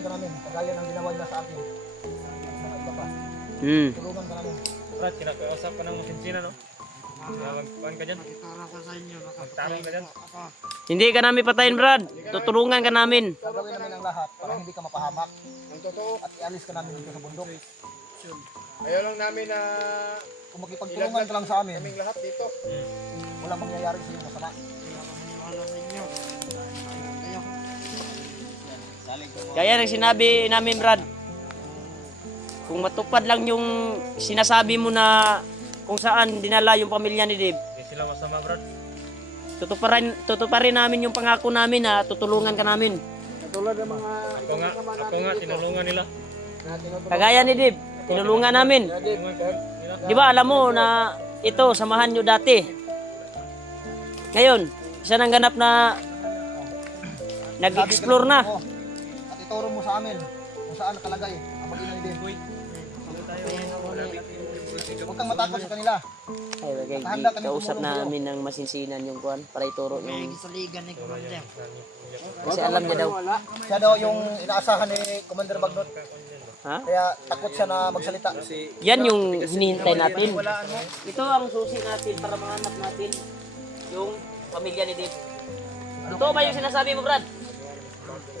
Tulungan ka namin. Kagaya ng ginawa nila sa akin. Sa iba pa. Tulungan ka namin. Brad, kinakausap ka ng opisina, no? Magkuhan ka dyan. Magtarong ka dyan. Hindi ka namin patayin, Brad. Tutulungan ka namin. Gagawin namin ang lahat para hindi ka mapahamak. At ialis ka namin dito sa bundok. Ayaw lang namin na Kung makipagtulungan ka lang sa amin, kaming lahat dito. walang mangyayari sa iyo masama. Kaya nang sinabi namin, Brad, kung matupad lang yung sinasabi mo na kung saan dinala yung pamilya ni Dave, Hindi sila masama, Brad. tutuparin namin yung pangako namin na tutulungan ka namin. Katulad ng mga Ako nga, tinulungan nila. Kagaya ni Dave, tinulungan namin. Tinulungan ka nila. Di ba alam mo na ito, samahan nyo dati. Ngayon, isa nang ganap na nag-explore na. Sabi ka, at ituro mo sa amin kung saan nakalagay ang mag-ina ni Dave. Huwag kang matakot sa kanila. Ay, kausap namin ng masinsinan yung kuan para ituro yung... Kasi alam niya daw. Siya daw yung inaasahan ni Commander Bagnot. Ha? Kaya takot siya na magsalita. Yan yung hinihintay natin. Ito ang susi natin para mahanap natin yung pamilya ni Dave. Totoo ba yung sinasabi mo, Brad?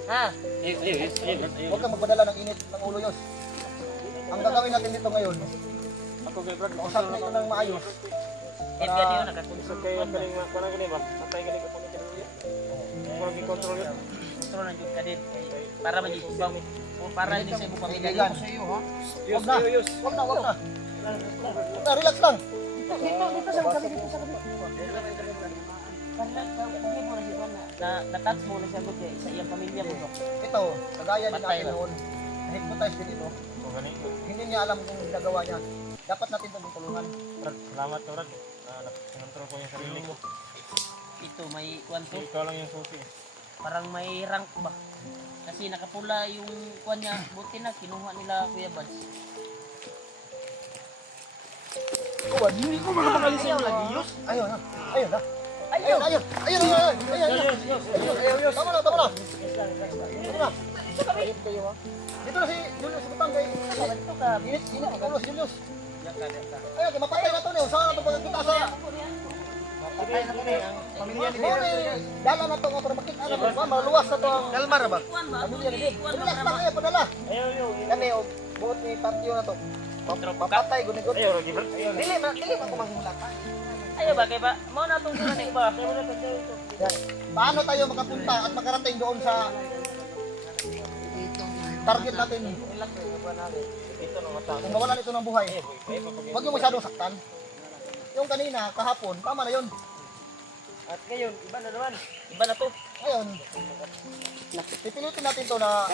Ha? Huwag kang magpadala ng init ng ulo, Yos. Ang gagawin natin dito ngayon, Ako kay Brad, kausap na ito ng maayos. Dave, yan yun, nakakontrol kay kaling kanang gani ba? Natay gani ka pa nito. Murag i-control yun. na yung kadit. Para magiging para hindi sa ibang pamilya. Kaibigan. Huwag na. Huwag na, huwag na. Huwag na, relax lang. Dito sa kami dito sa kami. Na-touch mo na siya gud sa iyang pamilya mo. Ito, kagaya din Patay natin na. noon. Na-hypnotize din ito. O gani. Hindi niya alam kung ginagawa niya. Dapat natin itong tulungan. Brad, salamat Brad. Nakontrol ko yung sarili ko. Ito may kwanto. Ikaw lang yung susi. Parang may rank ba? Kasi nakapula yung kwan niya. Buti na kinuha nila Kuya Bads. Hindi ko makapagalisin lagi, Yos. Ayun na. Ayun na. Ayun, ayun. Ayun, ayun. Ayun. Tama na, tama na. Tama na. Dito na si Julius Butang kay. Ito ka. Init ang ulo si Julius. Ayun, mapatay na to niyo. Saan na pagkita sa... Patay na kami ang pamilya ni Dave. Dala na to nga para makita na ba? Maluwas na to ang... Kalmar ba? Pamilya ni Dave. Relax lang kayo, padala. Kani, o, buot ni Patio na to. Mapatay, gunigod. Ayaw, lagi Brad. Dili man ko manghula. Ayo ba kay ba? Mo na tong sila ni ba? Paano tayo makapunta at makarating doon sa target natin? Kung mawalan ito ng buhay, huwag yung masyadong saktan. Yung kanina, kahapon, tama na yun. At ngayon, iba na naman. Iba na to. Ngayon, pipilitin natin to na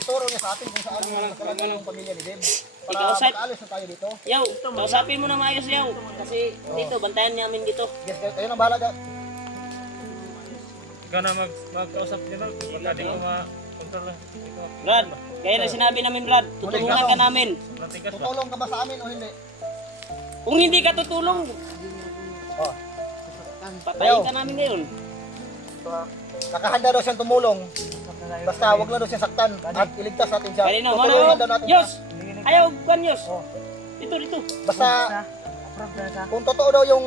ituro niya sa atin kung saan nakalagay yung pamilya ni Dave. Para Ikaw, Seth. makaalis na tayo dito. Yaw, kausapin mo na maayos yaw. Kasi dito, bantayan namin dito. Yes, kayo nang bahala dyan. Ikaw na magkausap niyo na. Baka di ko ma-control lang. Brad, kaya na sinabi namin Brad, tutulungan ka namin. Natigas ba? Tutulong ka ba sa amin o hindi? Kung hindi ka tutulong, Oh, patayin ka namin ngayon. nakahanda daw siyang tumulong. Basta wag lang daw siya saktan at iligtas natin siya. Kaya na, Tutulungan daw mano, natin Yos! siya. Ayaw, kan Yos! Oh. Dito. Basta kung totoo daw yung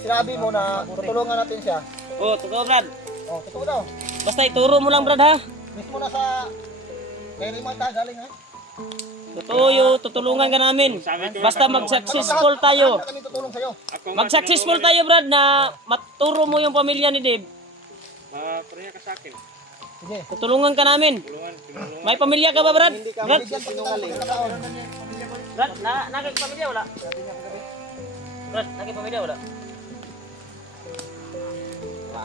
sinabi mo na tutulungan natin siya. Oh, totoo Brad. Oh, totoo daw. Basta ituro mo lang Brad ha. Mismo na sa kay Rimanta galing ha. Totoo yun, tutulungan ka namin. Basta mag-successful tayo. Ano kami tutulong sa'yo? Mag-successful tayo Brad na maturo mo yung pamilya ni Dave. Pariya ka sa akin. Sige. Tutulungan ka namin. Tulungan. May pamilya ka ba Brad? Brad, Bigyan pa kita ng pagkakataon. Brad, nakikipamilya wala? Brad, nakikipamilya wala?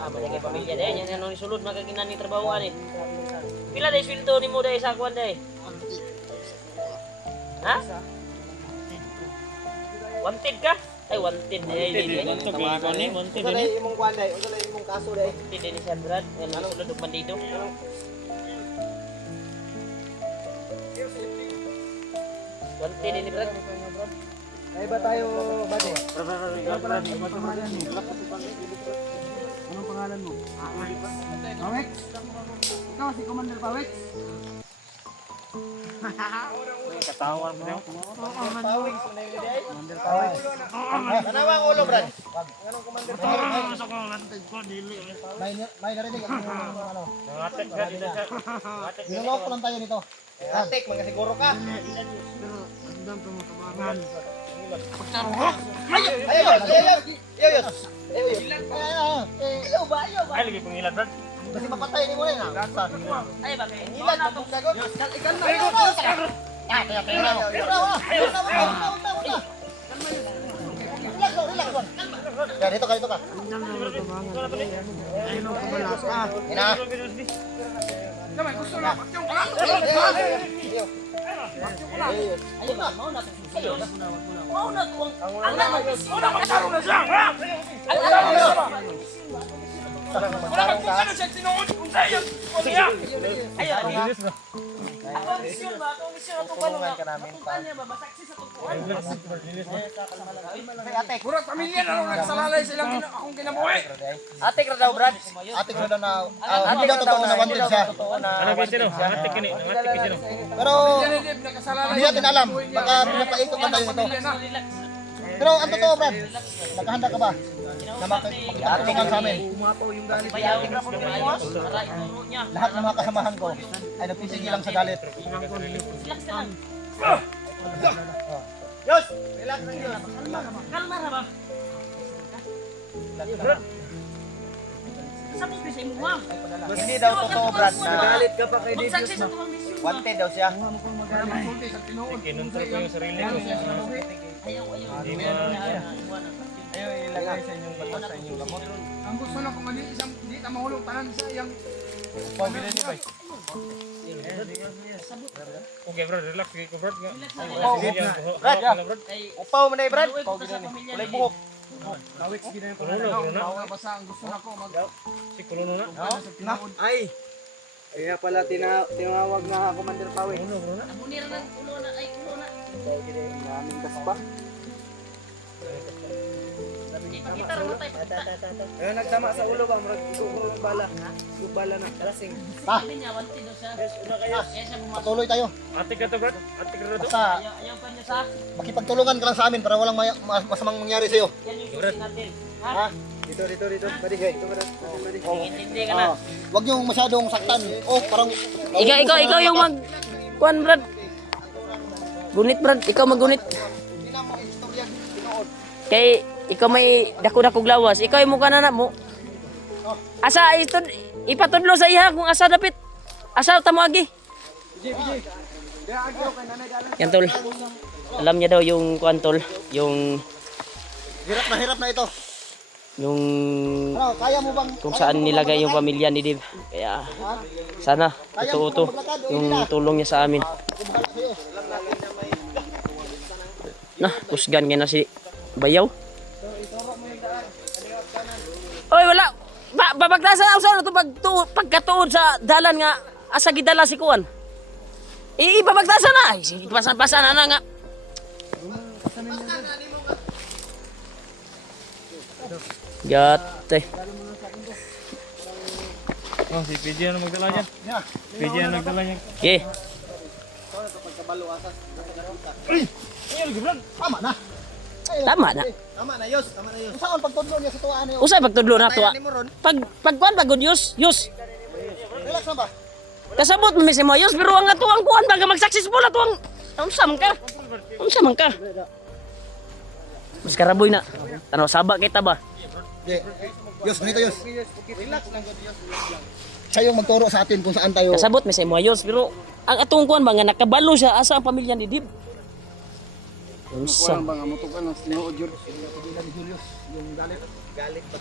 Ba kay pamilya dahil yan ang isulod magaginan ni trabahoan eh. Pila dahil sweldo ni mo dahil sa kuwan dahil? Ha? Wanted ka? Ay, wanted dahil. Wanted Unsa lay imong kuan day? Unsa lay imong kaso day? Wanted din siya Brad. Yan ang isulod ng bandido. Wanted din ni Brad. Ay ba tayo bade? Anong pangalan mo? Alex. Ikaw si Commander Pawik. Katawan mo na. Commander Pawik. Tanawa ang ulo, Brad. Anong Commander Pawik? May narinig ang ano. Nangatek ka dito sa. Niloloko lang tayo nito. Atik, mga siguro ka. Ayaw ba? Ay, lagi pong ilan, Brad. Kasi mapatay ni mo na yun. Ay, bakit? Ilan na itong dagon? Yan, dito ka, dito ka. Ina. Ayun na, mauna to. Ayos. Mauna to. Ang naman. Mauna magkataro na siya. Ang ayun. Ako ang misyon ba? Ako ang misyon atong kalungan. Matukan niya ba? Masaksi sa tutuan. Atik. Puro pamilya na lang nagsalalay silang akong kinabuhi. Atik na daw, Brad. Atik na daw na... Hindi daw totoo na wanted siya. Ano ba sino? Nangatek ka ni. Nangatek ka sino? Pero Janidib nakasalalay. hindi natin alam. Baka pinapaikot na tayo nito. Relax. Pero ang totoo, Brad, nakahanda ka ba? Na makatulungan sa amin. Bayawin na po ayos. Para ituro niya. Lahat ng mga kasamahan ko ay nagpisigi lang sa galit. Relax ka lang. Yos! Relax lang yun. Kalma na ba? Sabot ko sa imo, ma'am. Hindi daw totoo, Brad, na ka pa kay Magsaksi sa tuwang misyon ba? wanted daw siya. Kinontrol ko yung sarili ko. Ayaw. Hindi mo Ayaw ilagay sa inyong batas sa inyong gamot. Ang gusto na kung mali isang di ta mahulog tanan sa iyang Pamilya niyo ba? Okay, Brad. Relax. Sige ko, Brad. Brad, Brad. Ay, upaw mo na eh, Brad. tuloy ko sa pamilya Kulay ni buhok. Nawik gina yung Kuruno, kuruno. Nawa basta ang gusto na ko mag Si Kuruno na. sa tinood. Ay! Kaya pala tinawag na Commander Pawik. Kuruno, kuruno. Abunira ng ulo na. Ay, ulo na. Daming kaspa. Ipakita rin mo tayo. Ayun, nagtama sa ulo ba? Murag ikukurong ng bala. Yung bala na kalasing. Sabi niya, wanted daw siya. Kaya siya pumasok. Patuloy tayo. Atik ka to, Brad. Atik ka to. Basta Ayaw pa niya sa makipagtulungan ka lang sa amin para walang masamang mangyari sa'yo. yan yung susi natin. Ha? Ha? Dito. Badi, ito ka badi. Hindi ka na. Huwag niyong masyadong saktan. Oh, parang... Ikaw yung mag... Kuan, Brad. Gunit, Brad. Ikaw maggunit. Kay ikaw may dako-dako lawas. Ikaw yung mukha na mo. Asa ito ipatudlo sa iha kung asa dapit. Asa tamo agi. Yan tol. Alam niya daw yung kuan tol, yung Hirap na ito. yung Ano, kaya mo bang... kung saan nilagay yung pamilya ni Dib. Kaya sana totoo yung tulong niya sa amin. Nah, kusgan nga na si Bayaw. Oy, wala. Babagtasan ako sa ano to pagkatuod sa dalan nga asa gidala si Kuan. Ibabagtasan na. Pasan na nga. Gate. Oh, si PJ ang magdala niyan. PJ ang nagdala niyan. Okay. Ayun, Brad. Tama na. Tama na. Tama na, Yos. Tama na, Yos. Kung saan pagtudlo niya sa tuwaan niyo? Usay pagtudlo na to. Ni mo ron. Pagkuan pagod yus. Relax na ba? Kasabot mo si Moyos pero ang atuang kuan baga mag-successful atuang unsam ka. Unsa man ka? Mas karaboy na. Tanaw saba kita ba? Yeah. Yos, ganito Yos. Relax lang, Yos. Siya yung magturo sa atin kung saan tayo... Kasabot mi si Moyos pero ang atong kuan ba nga nakabalo siya asa ang pamilya ni Dib. Unsa? Bang amutukan ng sinuod yun. Yung galit. Galit ba?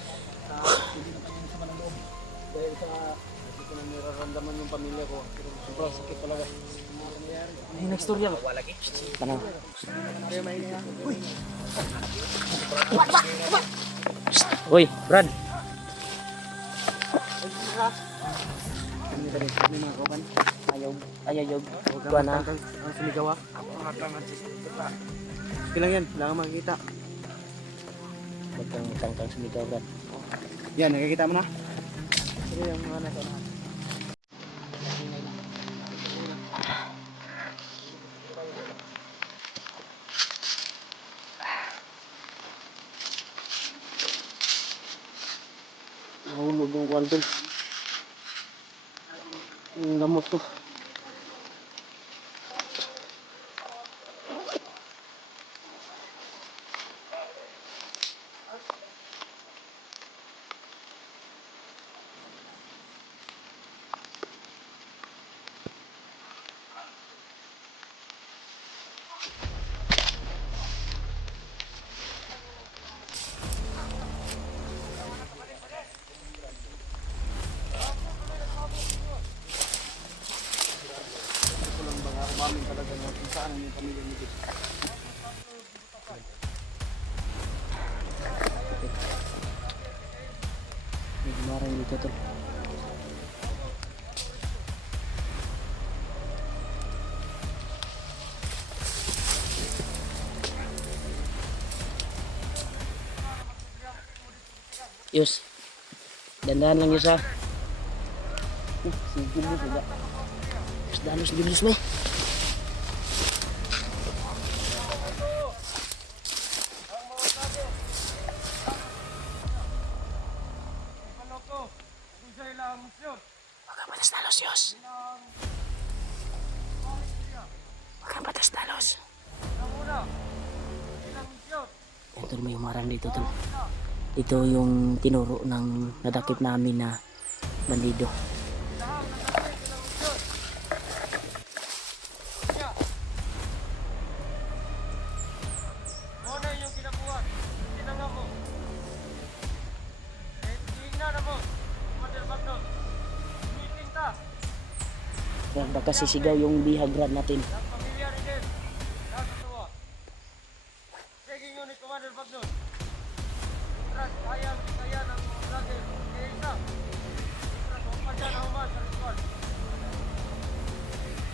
Dahil sa... Hindi ko na nararamdaman yung pamilya ko. Sobrang sakit talaga. Ay next story ba? Wala lagi. Tanaw. Uy, Brad. Ayaw kuan na. Ang sumigawa. Kailang yan. Wala kang makikita. Magkang sumigaw, Brad. Yan, nakikita mo na. kuwan dun. Yung gamot to. May marang dito tol. Yus. Dandahan lang Yus ha. Sige mo juga. Yus danos Yus mo. Huwag batas talos Yus. Huwag batas talos. Yan tol, may umarang dito tol. Ito yung tinuro ng nadakip namin na bandido. Yan, baka sisigaw yung bihagran natin.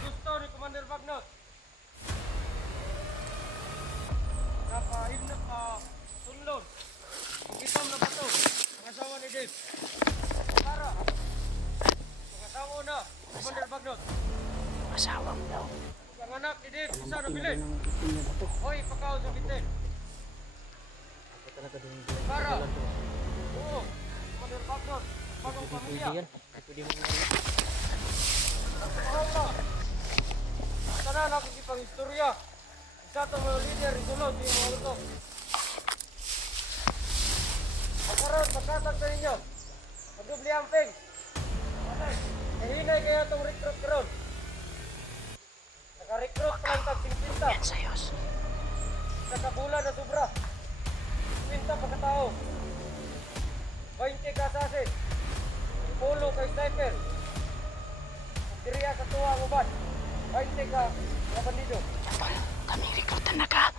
Gusto ni Commander Bagnot. Napahim na pa tunlon. Itom na bato. Pangasawa ni Dave. Para. Pangasawa na. Commander Bagnot. Asawa mo daw. Ang anak ni Dave. Isa na bilin. Hoy, pakaw sa bitin. Para. Oo. Commander Bagnot. Bagong pamilya. Mahal na. Sana na akong ipang istorya. Isa itong mga leader, isulod, yung mga luto. Pagkaroon, magkatag sa inyo. Magdubli amping. Nahinay kaya itong recruit karoon. Naka-recruit pa ang tag-50. Yan sa Yus. Sa kabulan na sobra. 50 pagkatao. 20 ka asasin. Polo kay sniper. Diriya ka tuwa mo ba? 20 ka mga bandido. Tol, kaming rekrutan na ka.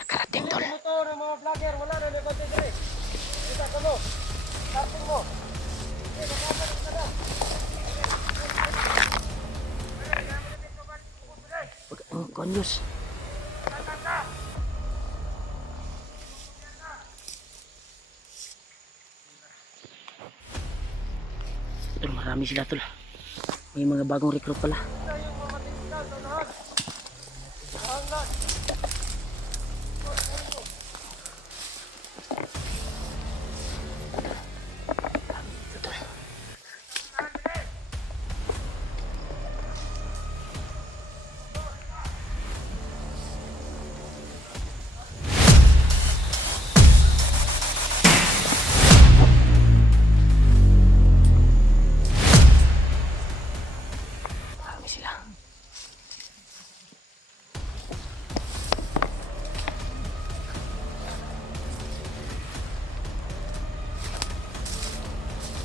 Nakarating tol. Hindi mo to ng mga vlogger. Wala na nabante diri. Kita ka mo. Starting mo. Okay, nakakalit ka na. Kuan Yus. Tol, marami sila tol. May mga bagong recruit pala. Ito yung mga matisgal sa lahat. Hanggat. Ito tol. Marami sila.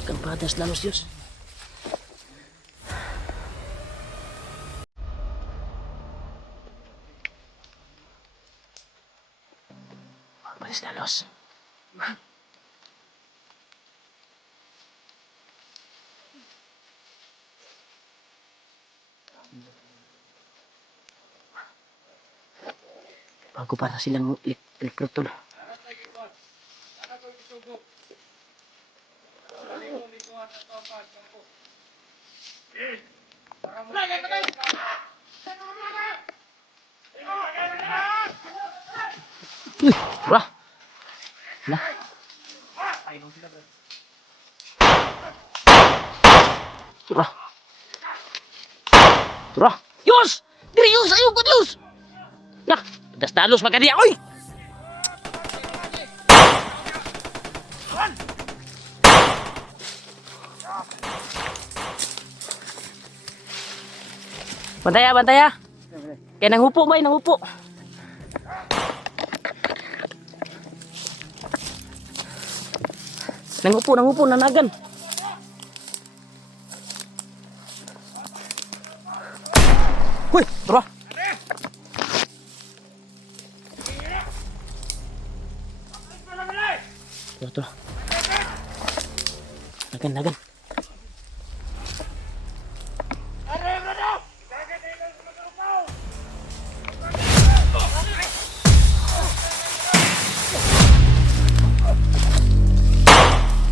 Kampadas lalos Diyos. Kampadas lalos. Bago para silang recruit tol. Uy, wah. Lah. Tara. Tara. Yus! Diri Yus! Ayaw ko Yus! Nak! Das-dalos magkadiya. Oy! Bantaya, bantaya. Kaya nanghupo ba? Nanghupo. Nanghupo, nanagan. Huy, tara. Tara. Nagan.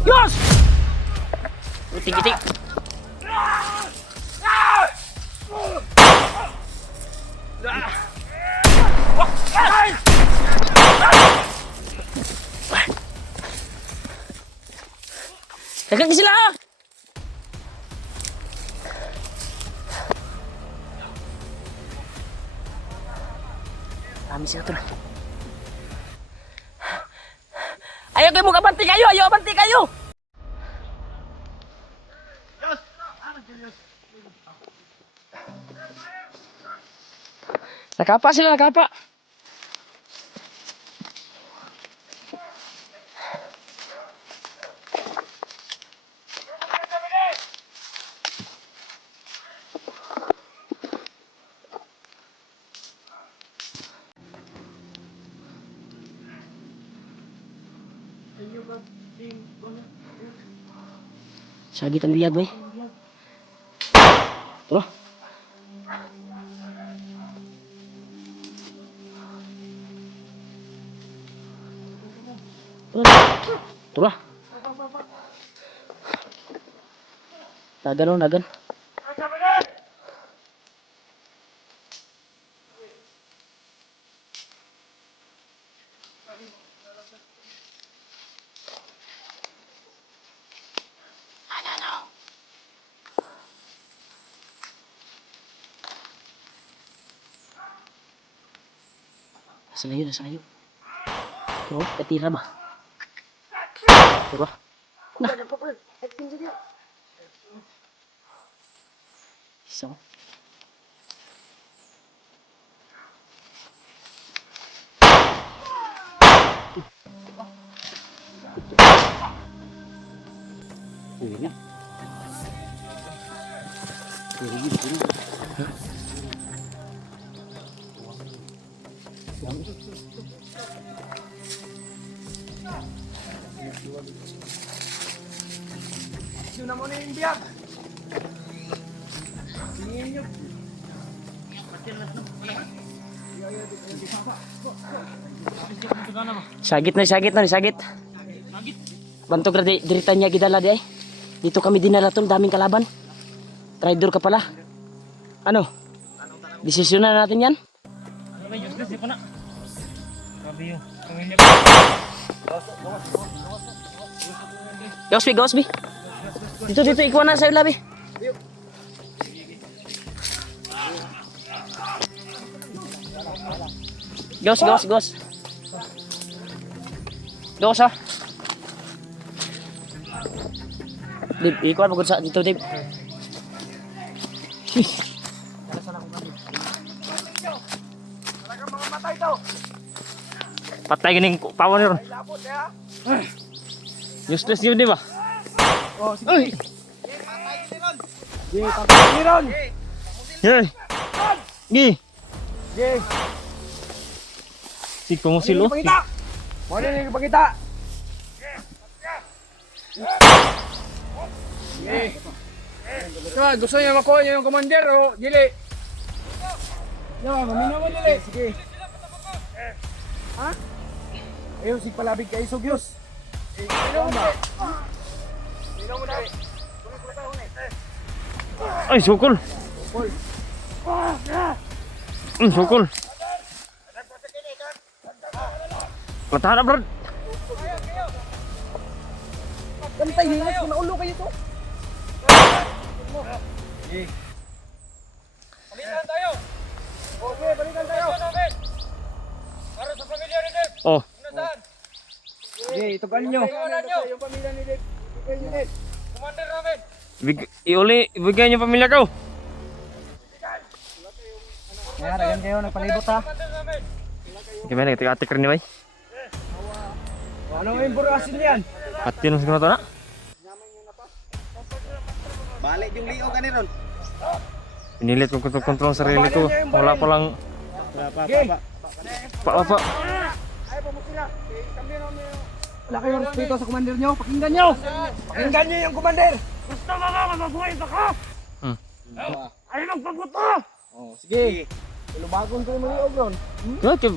Yos! Giting. Dagang sila! Kami sila to. Ayaw kayo mo kabanti kayo! Ayaw abanti kayo! Nakapa sila, nakapa. Sagit ang biyag, bay. Tara. Tara. Nagan. Nasa layo. Oh, katira ba? Tara. Nah. Isa. Ini. Yun na muna yung biyak. Sagit. Bantog na diritan niya gidala di ay. Dito kami dinala tol, daming kalaban. Traitor ka pala. Ano? Desisyon na natin yan? Gosby. Dito, ikuha na sa'yo labi. Gos. Gos ha. Dib, ikuha pagod sa dito, Dib. Patay ganing pawon ron. Useless yun, di ba? Oh, sige. Ye, patay ron. Hey. Gi. Ye. Si kumusilo. Mo ni ipakita. Ye. Gusto niya makuha niya yung commander o dili? Gaminaw mo dili. Sige. Ha? Ayaw, si palabig kayo, Sugyos. Ilaw mo na. Ay, sukol. Sukol. Matahan na, Brad. Kantay, hingas ko na ulo kayo to. Balikan tayo. Okay, balikan tayo. Namin. Para sa pamilya ni Dave. Oh, Nasaan? Sige, itugan nyo. Iwanan nyo. Yung pamilya ni Dave. Ikaw ni Dave. Commander namin. ibigay niyo pamilya ko. Kaya ragan kayo, nagpalibot ha. Commander namin. Gimana atik rin ni bay? Anong impormasyon yan? Pati nung siguro to na. Balik yung ligaw ka ni Ron. Pinilit ko kontrol sarili ko. Wala pa lang. Pa. Wala kayong respeto sa commander nyo. Pakinggan nyo. Pakinggan nyo yung commander. Oh, sige. Lumagon ko yung mga Ron.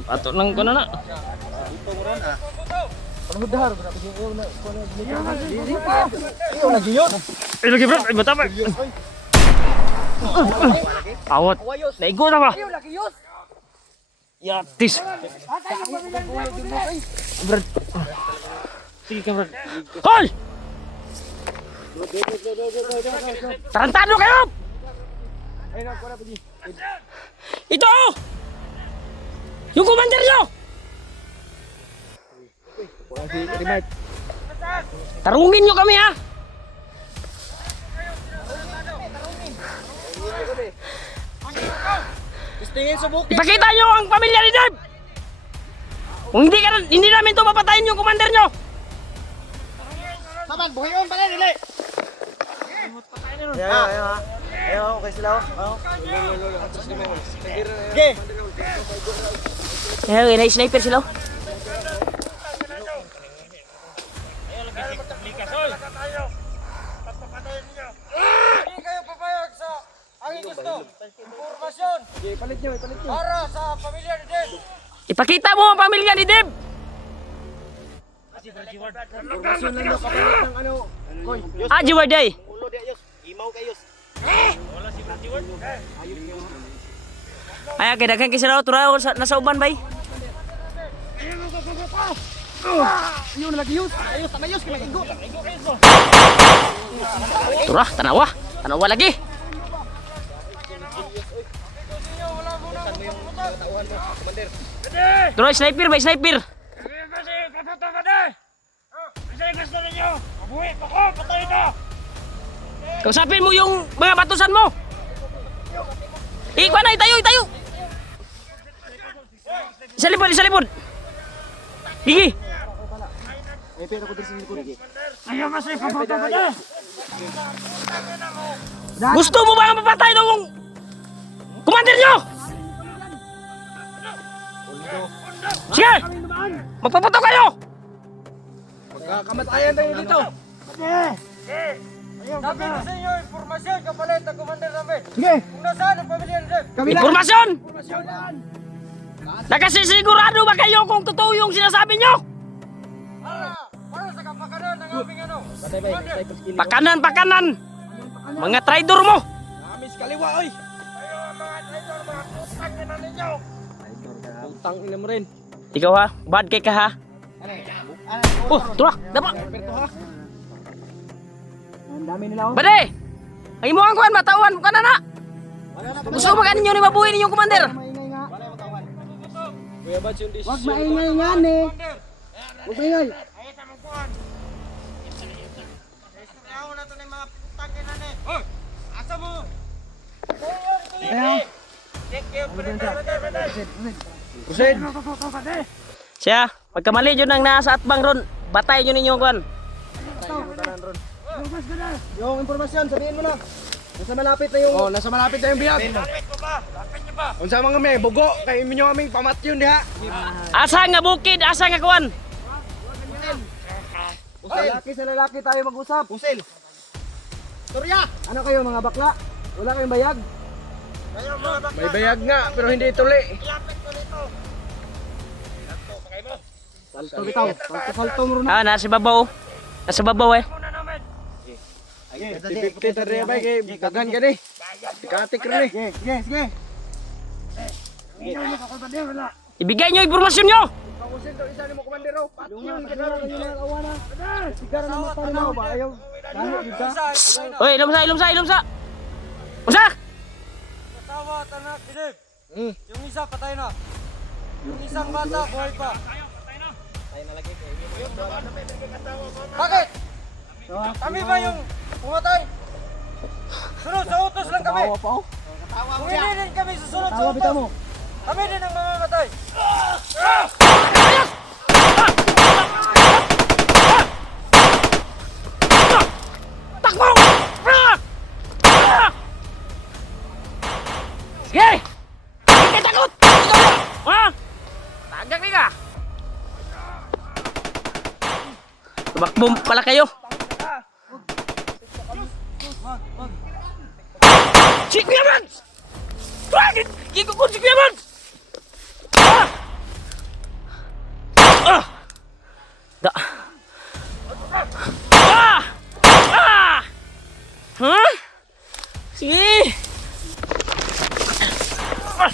Ato nang kono na. Dito mo Ron ah. Panghudahar, grabe yung iyo na. Iyo lagi yun. Lagi bro, bata pa. Awat. Naigo na ba? Iyo lagi yun. Yatis. Brad. Sige ka Brad. Hoy! Tarantado kayo! Ito! Yung commander nyo! Tarungin nyo kami ha! Ipakita nyo ang pamilya ni Dave! Kung hindi namin ito papatayin yung commander nyo! Saban, buhayon pala nila. Ayaw, okay sila. Okay. Ay, sniper sila. Hindi kayo papayag sa ang gusto. Impormasyon. Palit nyo. Para sa pamilya ni Dave. Ipakita mo ang pamilya ni Dave! Informasyon lang daw kapalit ng ano. Koy. Aji Warday! Ulo di ayos. Imaw kayos. Ay, kaidagan kasi raw, tura nasa uban bay. Ayun lagi yun. Ayos, tamayos kay mag-igo. Tura, tanawa. Tanawa lagi. Tura, sniper bay, sniper. Kasi katato ka na. Kasi gusto ninyo. Mabuhi ako. Patay na. Kausapin mo yung mga batusan mo. Ikwa na, itayo. Isa lipod. Gigi. Ayaw kasi papato ka na. Gusto mo ba mapatay ng commander nyo? Sige! Magpapato kayo! Magkakamatayan tayo dito. Sabi ko sa inyo, informasyon kapalit ng commander namin. Sige. Kung nasaan ang pamilya ni Dave. Informasyon! Nakasisigurado ba kayo kung totoo yung sinasabi nyo? Para sa kapakanan ng aming ano. Commander. Pakanan! Mga traidor mo! Amis kaliwa oy. Kayo ang mga traitor, mga putang ina ninyo. Utang ina mo rin. Ikaw ha, bad kay ka ha. Oh, tura, dapa. Perto ha. Ang dami nila oh. Bade! Ang imuhang kuhan, matawan ka na na! Gusto mo kanin nyo ni mabuhay ninyong commander? Maingay nga. Kuya Bats yung decision. Wag maingay nga ni. Wag maingay. Ako na ito ng mga putang ina ni. Asa mo? Ayan. Take care, brother. Proceed. Siya, pagkamali yun ang nasa atbang ron, batay nyo ninyong kuhan. Yung informasyon, sabihin mo na. Nasa malapit na yung... Oh, nasa malapit na yung biyag. Lapit mo ba? Lapit niyo ba? Unsa mga may bugo, kay inyo aming pamatyon diha. Asa nga bukid, asa nga kuhan. Lalaki sa lalaki tayo mag-usap. Pusil. Storya. Ano kayo mga bakla? Wala kayong bayag? Kayo mga bakla. May bayag nga, pero hindi tuli. Lapit ko nito. Salto bitaw. Salto mo rin. Ah, nasa babaw. Nasa babaw eh. Muna namin. Sige, 50 tari bay kay dagan ka ni. Dikatik rin ni. Sige. Ibigay nyo informasyon nyo! Pausin to isa ni mo komandero. Yung ganaw kanina awana. Sigara na mata na ba ayaw. Dahil kita. Uy, ilumsa! Usak! Asawa at anak, Philip. Yung isa patay na. Yung isang bata, buhay pa. Bakit? Kami ba yung pumatay? Sunod sa utos lang kami. Kung hindi din kami susunod sa utos, kami din ang mamamatay. Takbo! Sige! Hindi ka takot! Ha? Tagak ka! Tumakbo pala kayo! Si Kuya Mads! Bakit? Gigo ko si Kuya Mads! Ah! Da! Ah! Ah! Ha? Sige! Ah!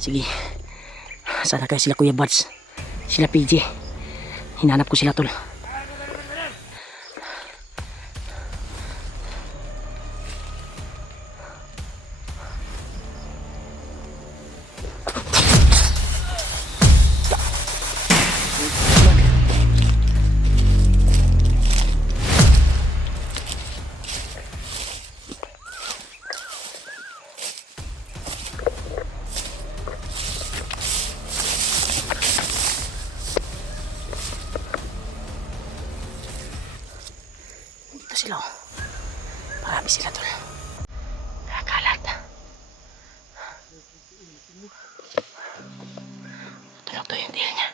Sige. Sana kayo sila Kuya Mads. Sila PJ. Hinanap ko sila tol. Dito sila oh. Marami sila tol. Kakalat. Tulog to yung deal niya.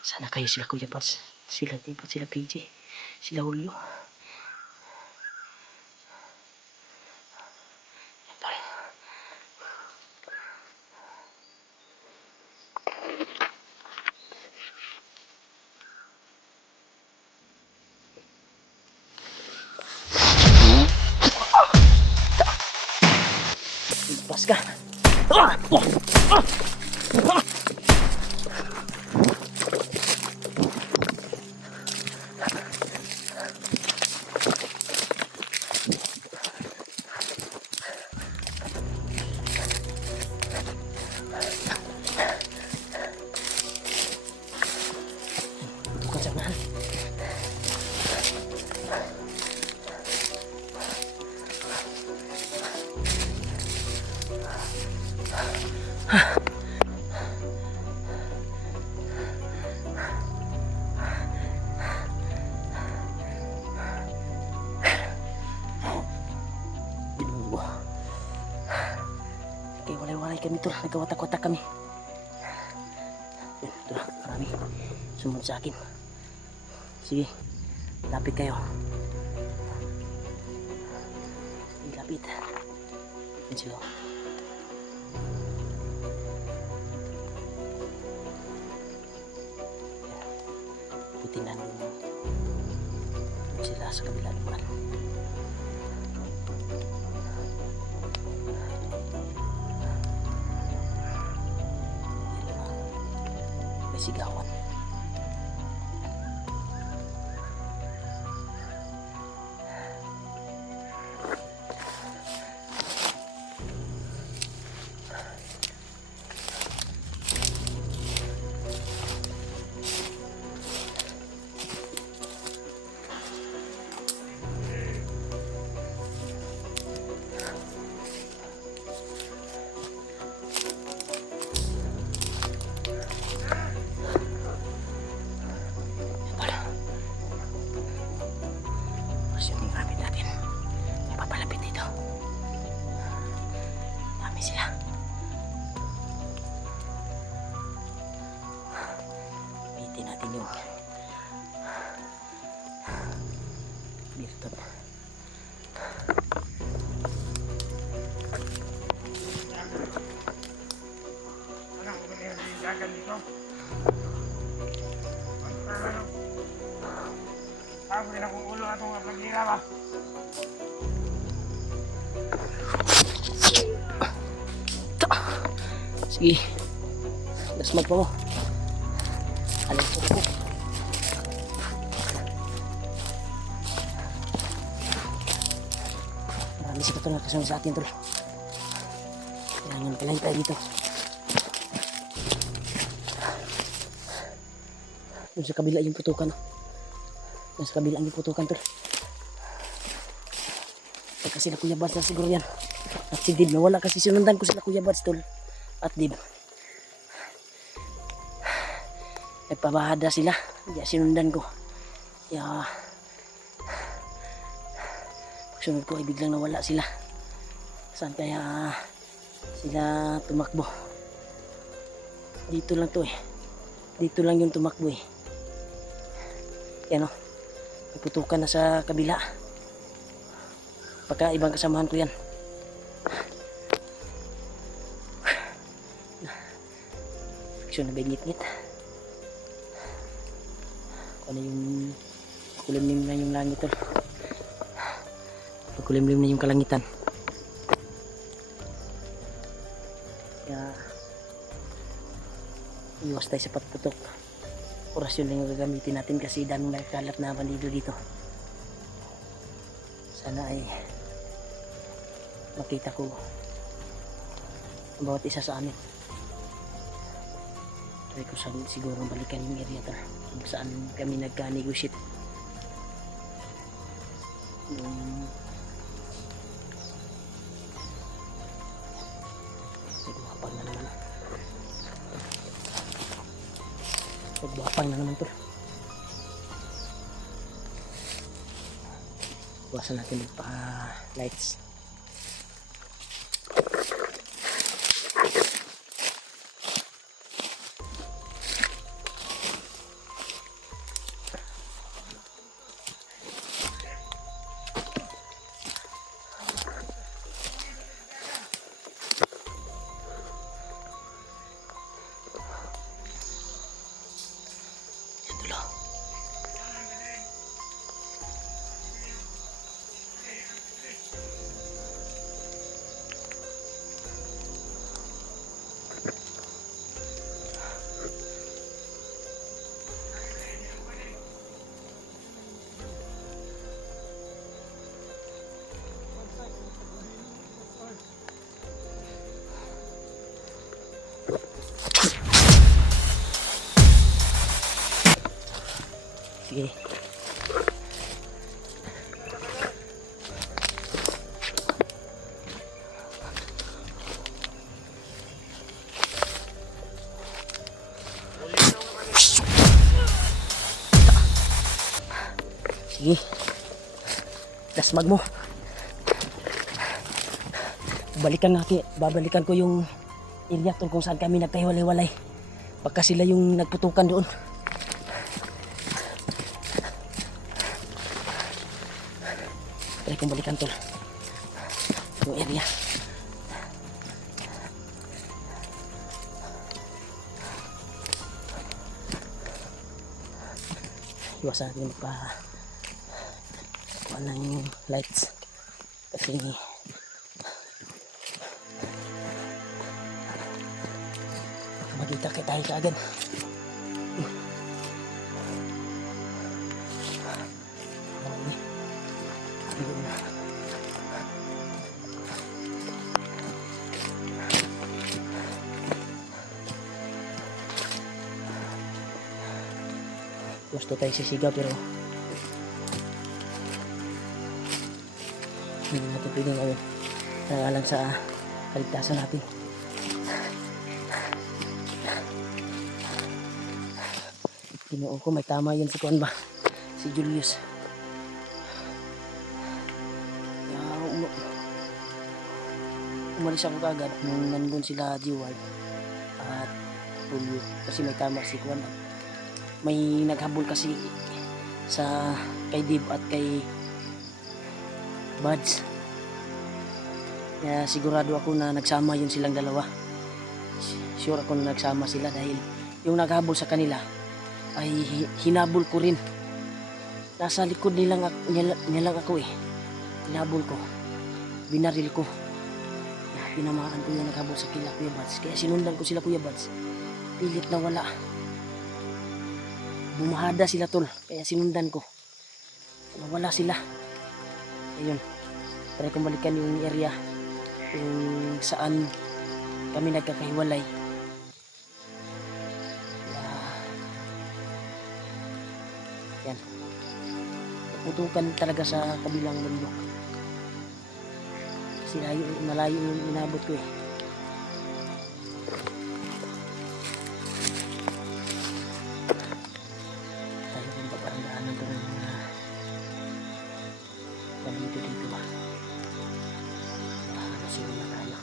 Sana kayo sila Kuya Mads. Sila Dipa, sila PJ. Sila Julio. Yan, tol. Pas ka. Ah! Ah! Ah! Bukan samahan. Kaya walay-walay kami tol, nagkawatak-watak kami. Yun, ito, marami. Sumunod sa akin. Sige, lapit kayo. Sige, lapit. Yun sila. Buti nandun. Doon sila sa kabila naman. May sigawan. Sila. Bitin natin yung birtot. Ako rin akong ulo atong pagira ba? Sige. Dasmag pa mo. Alis ko. Marami sila ito nakasunod sa atin, tol. Kailangan pala tayo dito. Doon sa kabila yung putukan. Doon sa kabila yung putukan, tol. Kasi sila Kuya Bads na siguro yan. At si Dib, nawala kasi sinundan ko sila Kuya Bads, tol. At Dib. Nagpabahada sila. Kaya sinundan ko. Kaya pagsunod ko ay biglang nawala sila. Saan kaya sila tumakbo? Dito lang to eh. Dito lang yung tumakbo eh. Yan o. Putukan na sa kabila. Pagka ibang kasamahan ko yan. So nabigit-ngit. Ano yung kulimlim na yung langit tol. Kulimlim na yung kalangitan. Kaya iwas tayo sa patputok. Orasyon lang yung gagamitin natin kasi daming nagkalat na bandido dito. Sana ay makita ko ang bawat isa sa amin. Try ko siguro balikan yung area to kung saan kami nagka-negotiate. Nagwapang na naman. Nagwapang na naman to. Iwasan natin magpa-lights. Sige. Sige. Dasmag mo. Babalikan ko yung area kung saan kami nagkahiwalay-walay. Baka sila yung nagputukan doon. Try kong balikan tol yung area. Iwasan natin magpa ng lights kasi makita kay tayo kaagad. Gusto tayo sisigaw pero hindi natin pwedeng gawin alang sa kaligtasan natin. Ginoo ko, may tama yan si Kuan ba? Si Julius. Umalis ako kagad nung nandun sila Jewel at Julio kasi may tama si Kuan. May naghabol kasi sa kay Dib at kay Bads. Kaya sigurado ako na nagsama yun silang dalawa. Sure ako na nagsama sila dahil yung naghabol sa kanila ay hinabol ko rin. Nasa likod nilang ako eh. Hinabol ko. Binaril ko. Pinamaan ko yung naghabol sa kila Kuya Bads. Kaya sinundan ko sila Kuya Bads. Pilit na wala. bumahada sila tol, kaya sinundan ko. Nawala sila. Ayun, try kong balikan yung area kung saan kami nagkakahiwalay. Yan, putukan talaga sa kabilang mundo. Kasi malayo yung inabot ko eh. Tayo kung paparandaanan ko ng mga balito dito ba. Nasigil na tayo.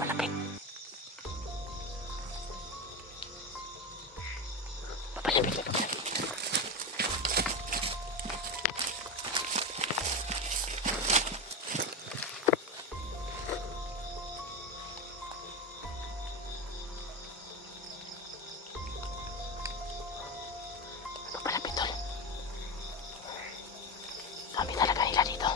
Palapit. Papalapit ako. Papalapit tol. Kami talaga nila dito.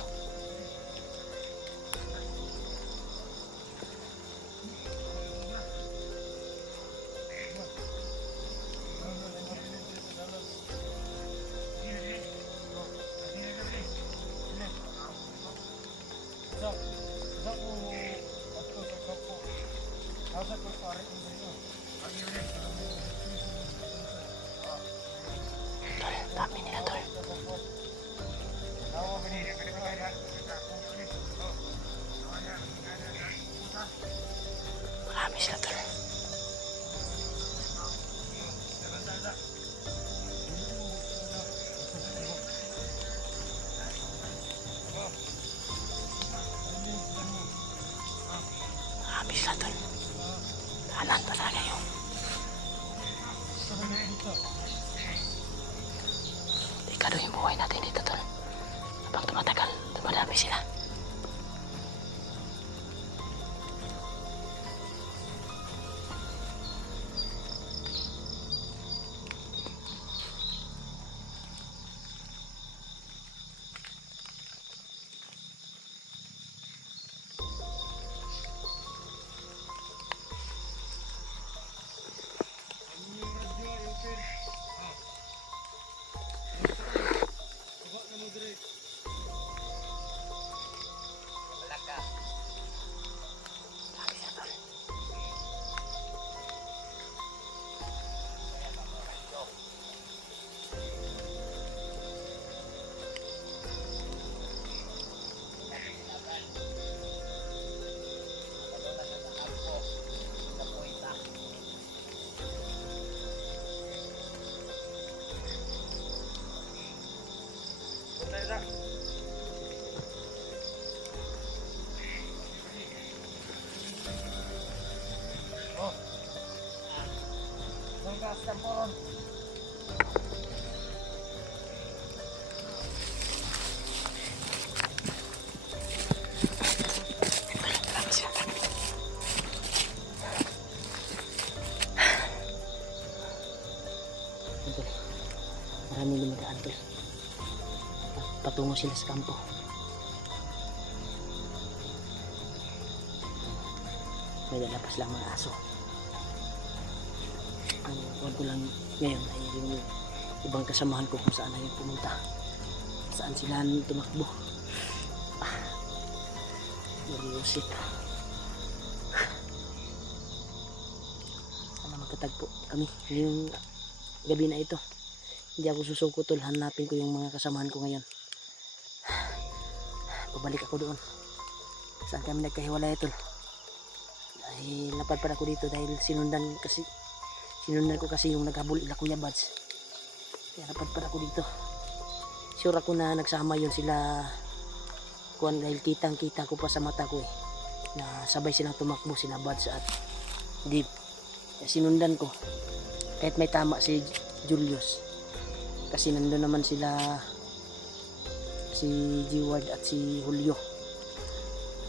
Tol, dami nila tol. Marami sila tol. Marami sila tol. Tahanan talaga yun. Dekado yung buhay natin dito tol. Habang tumatagal, dumadami sila. Dami sila tol. Marami sila tol. Tol, maraming lumadaan tol. Patungo sila sa kampo. May lalapas lang mga aso. Ang huwag ko lang ngayon ay yung ibang kasamahan ko kung saan ay pumunta. Saan sila tumakbo. Nariusip. Sana magkatagpo kami ngayong gabi na ito. Hindi ako susuko tol. Hanapin ko yung mga kasamahan ko ngayon. Pabalik ako doon. Saan kami nagkahiwalay tol. Dahil napadpad ako dito dahil sinundan ko kasi yung naghabol ila Kuya Bads. Kaya napadpad ako dito. Sure ako na nagsama yun sila kuan dahil kitang kita ko pa sa mata ko eh. Na sabay silang tumakbo sila Bads at Deep. Kaya sinundan ko. Kahit may tama si Julius. Kasi nandun naman sila si G-Ward at si Julio.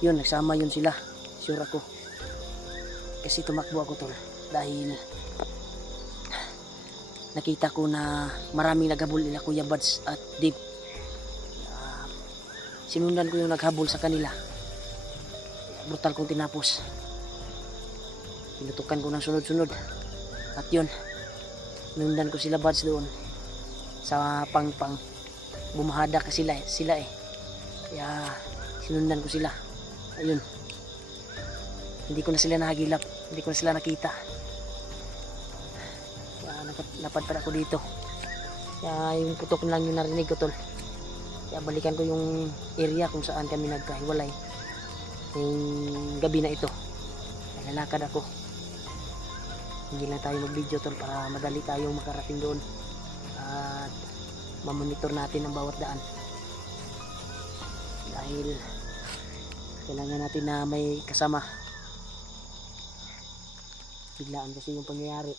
Yun, nagsama yun sila. Sure ako. Kasi tumakbo ako tol. Dahil nakita ko na maraming naghabol nila Kuya Bads at Deep. Sinundan ko yung naghabol sa kanila. brutal kong tinapos. Pinutukan ko ng sunod-sunod. At yun, nundan ko sila buds doon sa pangpang. Bumahada ka sila eh. Kaya sinundan ko sila. Ayun. Hindi ko na sila nahagilap. Hindi ko na sila nakita. Kaya napadpad ako dito. Kaya yung putok lang yung narinig ko tol. Kaya balikan ko yung area kung saan kami nagkahiwalay. Yung gabi na ito. Kaya lalakad ako. Hindi lang tayo mag-video tol para madali tayong makarating doon. At mamonitor natin ang bawat daan. Dahil kailangan natin na may kasama. Biglaan kasi yung pangyayari.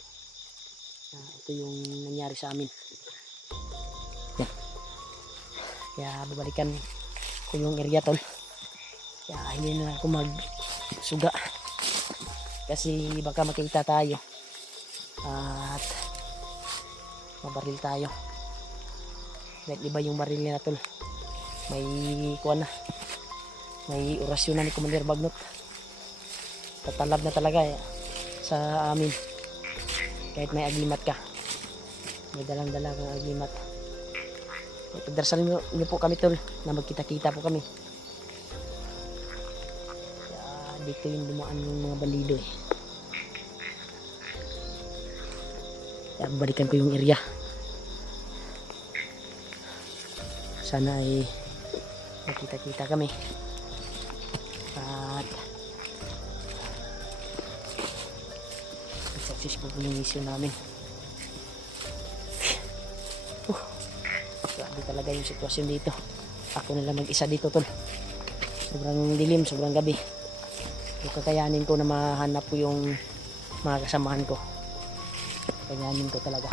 Ito yung nangyari sa amin. Yan. Kaya babalikan ko yung area tol. Kaya hindi na ako magsuga. Kasi baka makita tayo. At mabaril tayo. Iba yung baril nila tol. May kuwan na. May orasyon na ni Commander Bagnot. Tatalab na talaga sa amin. Kahit may aglimat ka. May dalang-dala kang aglimat. Pagdarasal niyo po kami tol na magkita-kita po kami. Kaya dito yung dumaan yung mga bandido eh. Kaya balikan ko yung area. Sana ay makita-kita kami. At successful po yung mission namin. Grabe talaga yung sitwasyon dito. Ako na lang mag-isa dito tol. Sobrang dilim, sobrang gabi. So, kakayanin ko na mahanap ko yung mga kasamahan ko. Kakayanin ko talaga.